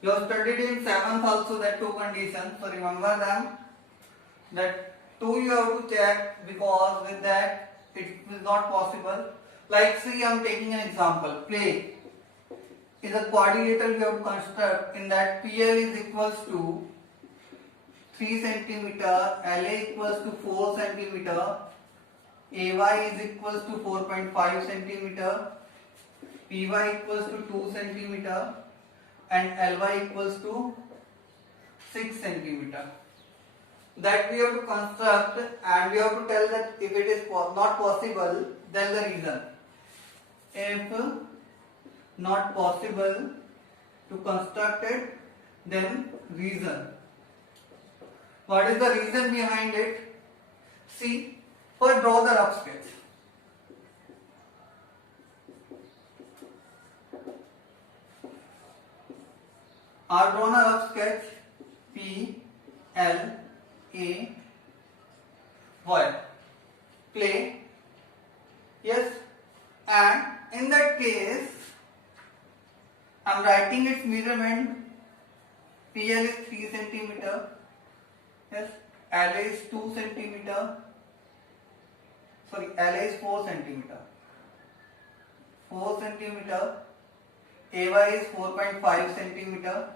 You have studied in 7th also that two conditions, so remember them. That two you have to check, because with that it is not possible. Like see, I am taking an example. Play is a quadrilateral we have to construct. In that PL is equals to 3 centimeter, LA equals to 4 centimeter, AY is equals to 4.5 centimeter, PY equals to 2 centimeter, and Ly equals to 6 centimeter. That we have to construct, and we have to tell that if it is not possible, then the reason. If not possible to construct it, then reason. What is the reason behind it? See, first draw the rough sketch. I have drawn a rough sketch. P L A Y. Play. Yes. And in that case, I am writing its measurement. PL is 3 centimeter. Yes. LA is 2 centimeter. Sorry, LA is 4 centimeter. 4 centimeter. AY is 4.5 centimeter.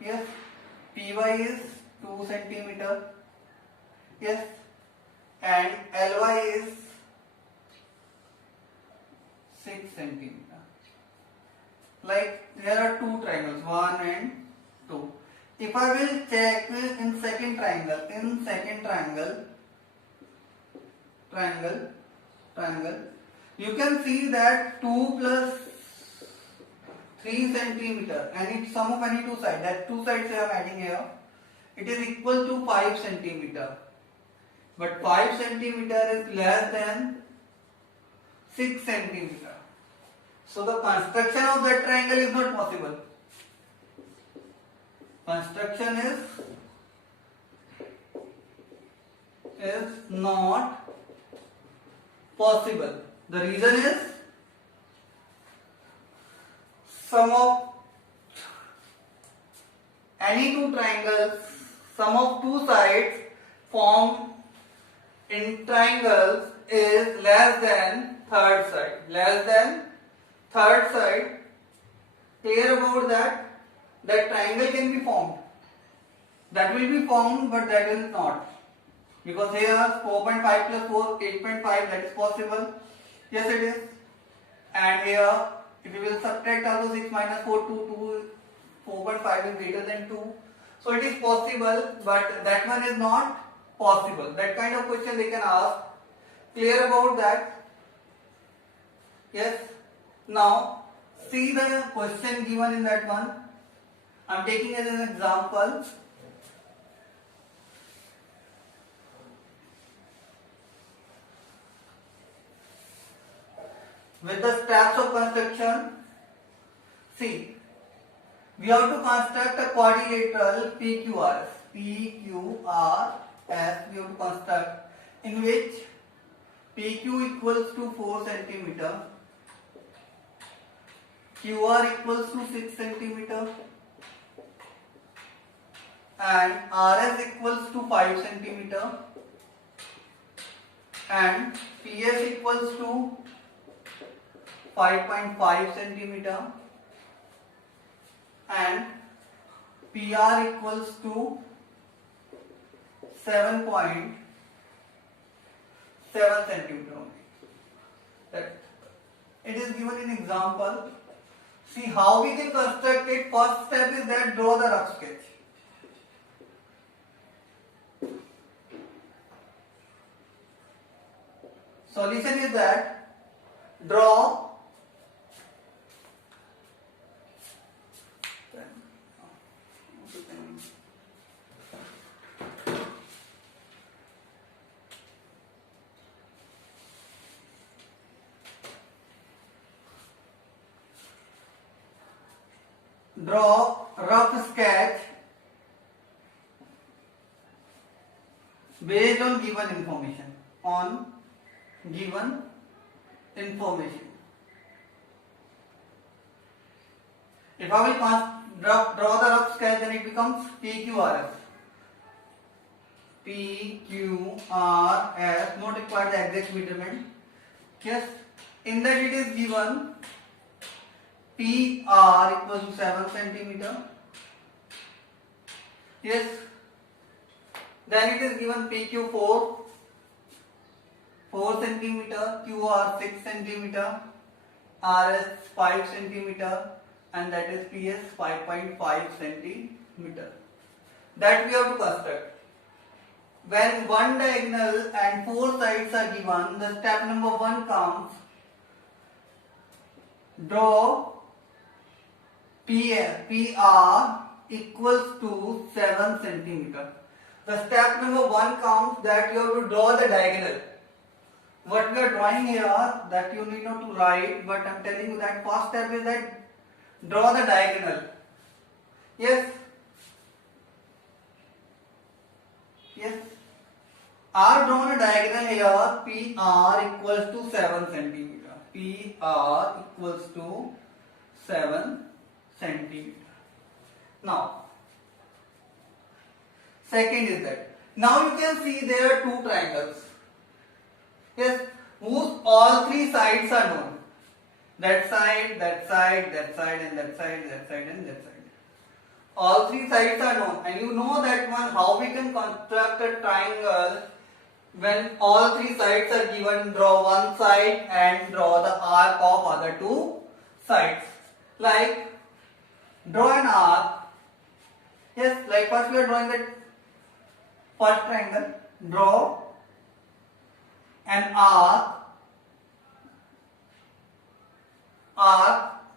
Yes. PY is 2 centimeter. Yes. And LY is 6 centimeter. Like there are two triangles, 1 and 2. If I will check in second triangle, you can see that 2 plus 3 centimeter, and it's sum of any two sides. That two sides I am adding here. It is equal to 5 centimeter. But 5 centimeter is less than 6 centimeter. So the construction of that triangle is not possible. Construction is not possible. The reason is sum of any two triangles, sum of two sides formed in triangles is less than third side. Less than third side. Clear about that? That triangle can be formed. That will be formed, but that is not. Because here 4.5 plus 4, 8.5, that is possible. Yes, it is. And here, if you will subtract also 6 minus 4, 2, 4.5 is greater than 2. So it is possible, but that one is not possible. That kind of question they can ask. Clear about that? Yes. Now, see the question given in that one. I am taking as an example. With the steps of construction, see, we have to construct a quadrilateral PQRS. PQRS we have to construct, in which PQ equals to 4 centimeter, QR equals to 6 centimeter, and RS equals to 5 centimeter, and PS equals to 5.5 centimeter, and PR equals to 7.7 centimeter only. That it is given in example. See how we can construct it. First step is that draw the rough sketch. Solution is that draw rough sketch based on given information. If I will draw the rough sketch, then it becomes PQRS. PQRS, not required the exact measurement. Yes, in that it is given PR equals to 7 centimeter. Yes, then it is given PQ4 4 centimeter, QR 6 centimeter, RS 5 centimeter, and that is PS 5.5 centimeter. That we have to construct. When one diagonal and 4 sides are given, the step number 1 comes, draw PR equals to 7 centimeter. The step number 1 comes that you have to draw the diagonal. What we are drawing here, that you need not to write, but I am telling you that first step is that draw the diagonal. Yes. Yes. R drawn a diagonal here, PR equals to 7 centimeter. PR equals to 7 centimeter. Now, second is that, now you can see there are two triangles. Yes, whose all three sides are known. That side, that side, that side, and that side, that side, and that side. All three sides are known, and you know that one how we can construct a triangle when all three sides are given. Draw one side and draw the arc of other two sides. Like draw an arc. Yes, like first we are drawing that first triangle. Draw an arc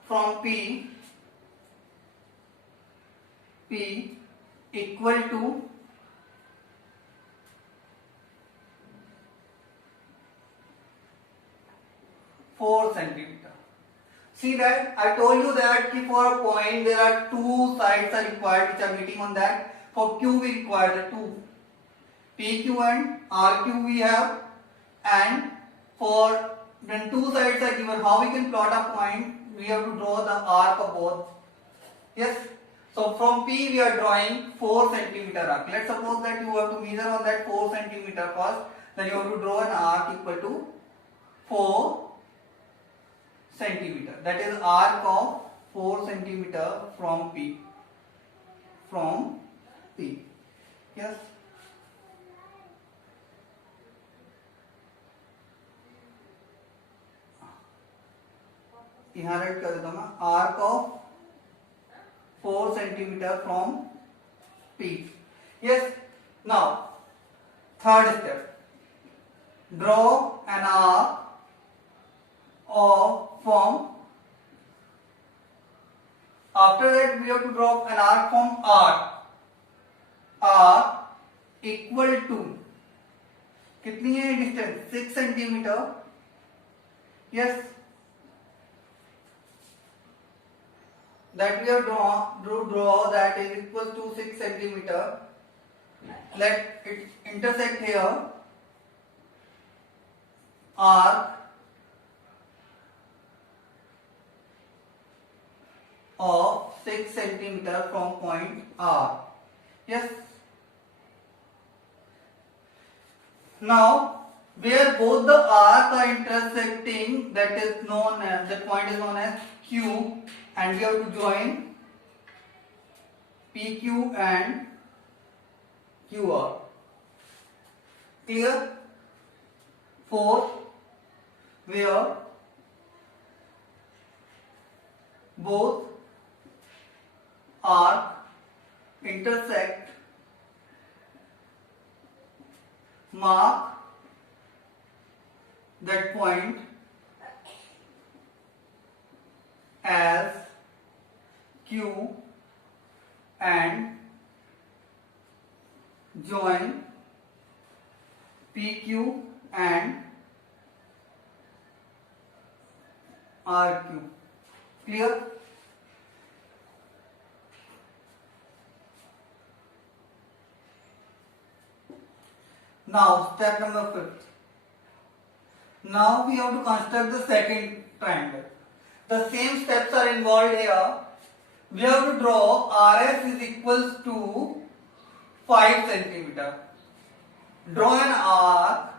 from P equal to 4 centimeter. See that I told you that for a point there are two sides are required which are meeting on that. For Q we require the two. PQ and RQ we have, and for when two sides are given, how we can plot a point? We have to draw the arc of both. Yes. So from P we are drawing 4 centimeter arc. Let's suppose that you have to measure on that 4 centimeter first. Then you have to draw an arc equal to 4 centimeter. That is arc of 4 centimeter from P. From P. Yes. यहाँ right कर देता हूँ मैं, arc of 4 centimeter from P. Yes. Now, third step. Draw an arc from. After that, we have to draw an arc from R. R equal to कितनी है distance? 6 centimeter. Yes. That we have draw that is equal to 6 centimeter. Let it intersect here. Arc of 6 centimeter from point R. Yes. Now, where both the arcs are intersecting, that is known as, that point is known as Q, and we have to join PQ and QR. Clear? Fourth, where both arcs intersect, mark that point as Q and join PQ and RQ. Clear? Now step number 5. Now we have to construct the second triangle. The same steps are involved here, we have to draw RS is equals to 5 centimeter. Draw an arc.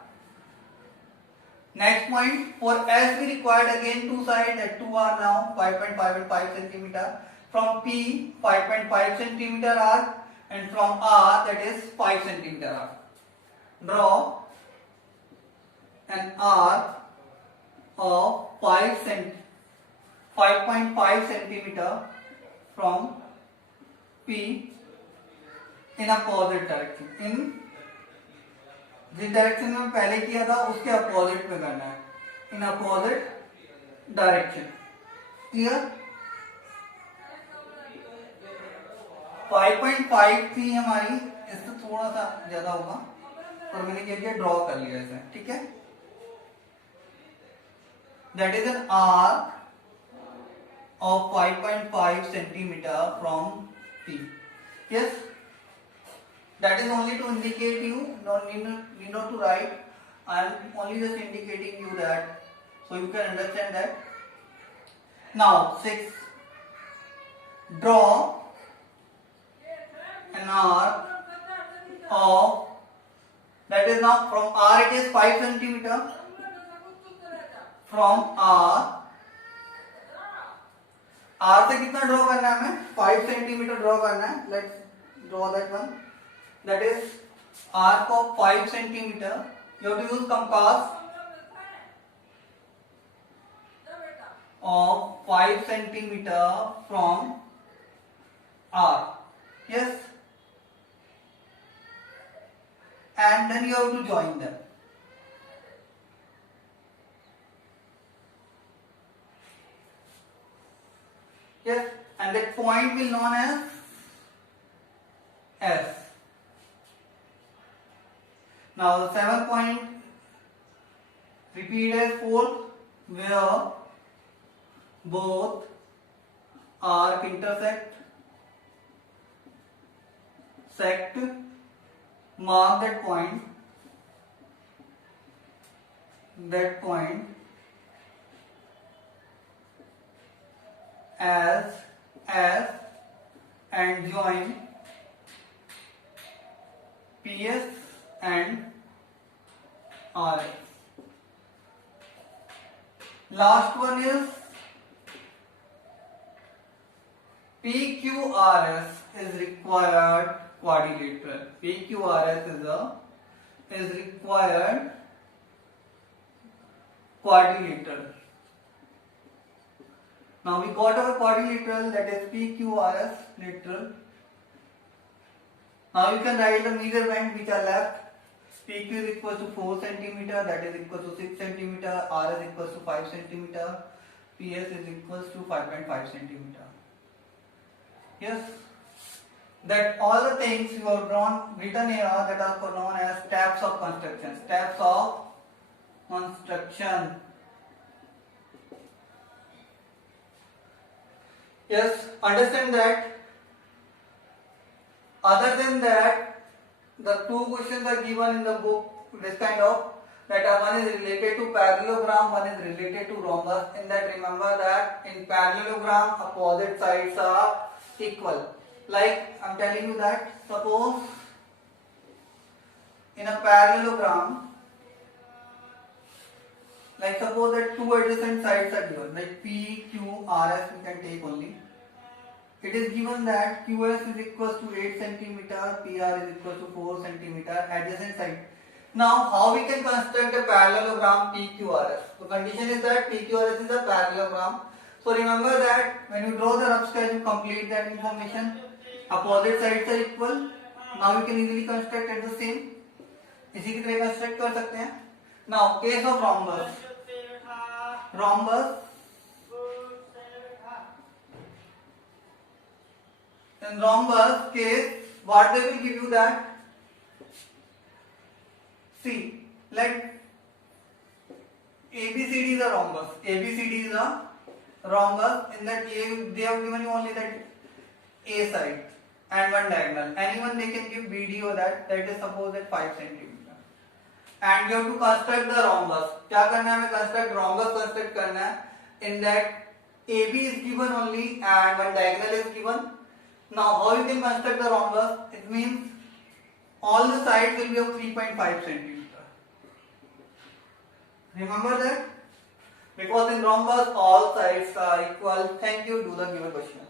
Next point, for S we required again two sides, that two are now 5.5 and 5 centimeter. From P 5.5 centimeter arc, and from R that is 5 centimeter arc. Draw an arc of 5.5 centimeter from P in opposite direction. In जिस direction में पहले किया था उसके opposite में करना है, in opposite direction. Clear? 5.5 थी हमारी, इससे थोड़ा सा ज्यादा होगा और मैंने क्या किया, ड्रॉ कर लिया इसे. ठीक है, that is an arc of 5.5 centimeter from P. Yes, that is only to indicate you. No need not to write. I am only just indicating you that, so you can understand that. Now 6. Draw an arc of, that is now from R it is 5 centimeter. From R से कितना draw करना है हमें, 5 centimetre draw करना है. Let's draw that one, that is arc of 5 centimetre. You have to use compass of 5 centimeter from R. Yes, and then you have to join them. Yes, and that point will known as S. Now the 7th point, repeat as 4th, where both arc intersect, mark that point as S and join PS and RS. Last one is PQRS is required quadrilateral. PQRS is required quadrilateral. Now we got our quadrilateral, that is PQRS lateral. Now you can write the measurement which are left. PQ is equal to 4 cm, that is equal to 6 cm. RS is equal to 5 cm. PS is equal to 5.5 cm. Yes, that all the things you have written here that are known as steps of construction. Steps of construction. Yes, understand that. Other than that, the two questions are given in the book, this kind of, that one is related to parallelogram, one is related to rhombus. In that, remember that in parallelogram opposite sides are equal. Like I am telling you that, suppose in a parallelogram, like suppose that two adjacent sides are given, like P, Q, RS we can take only. It is given that QS is equal to 8 cm, PR is equal to 4 cm, adjacent side. Now how we can construct a parallelogram PQRS? The condition is that PQRS is a parallelogram. So remember that when you draw the rough sketch, you complete that information. Opposite sides are equal. Now you can easily construct at the same. इसी की तरह construct कर सकते हैं. Now case of rhombus. In rhombus case, what they will give you that? See, let ABCD is a rhombus. ABCD is a rhombus. In that they have given you only that A side and one diagonal. Anyone they can give BD or that is suppose at 5 cm. And you have to construct the rhombus. क्या करना है हमें construct rhombus construct करना है. In that AB is given only and one diagonal is given. Now how you can construct the rhombus? It means all the sides will be of 3.5 centimeter. Remember that? Because in rhombus all sides are equal. Thank you. Do the given question.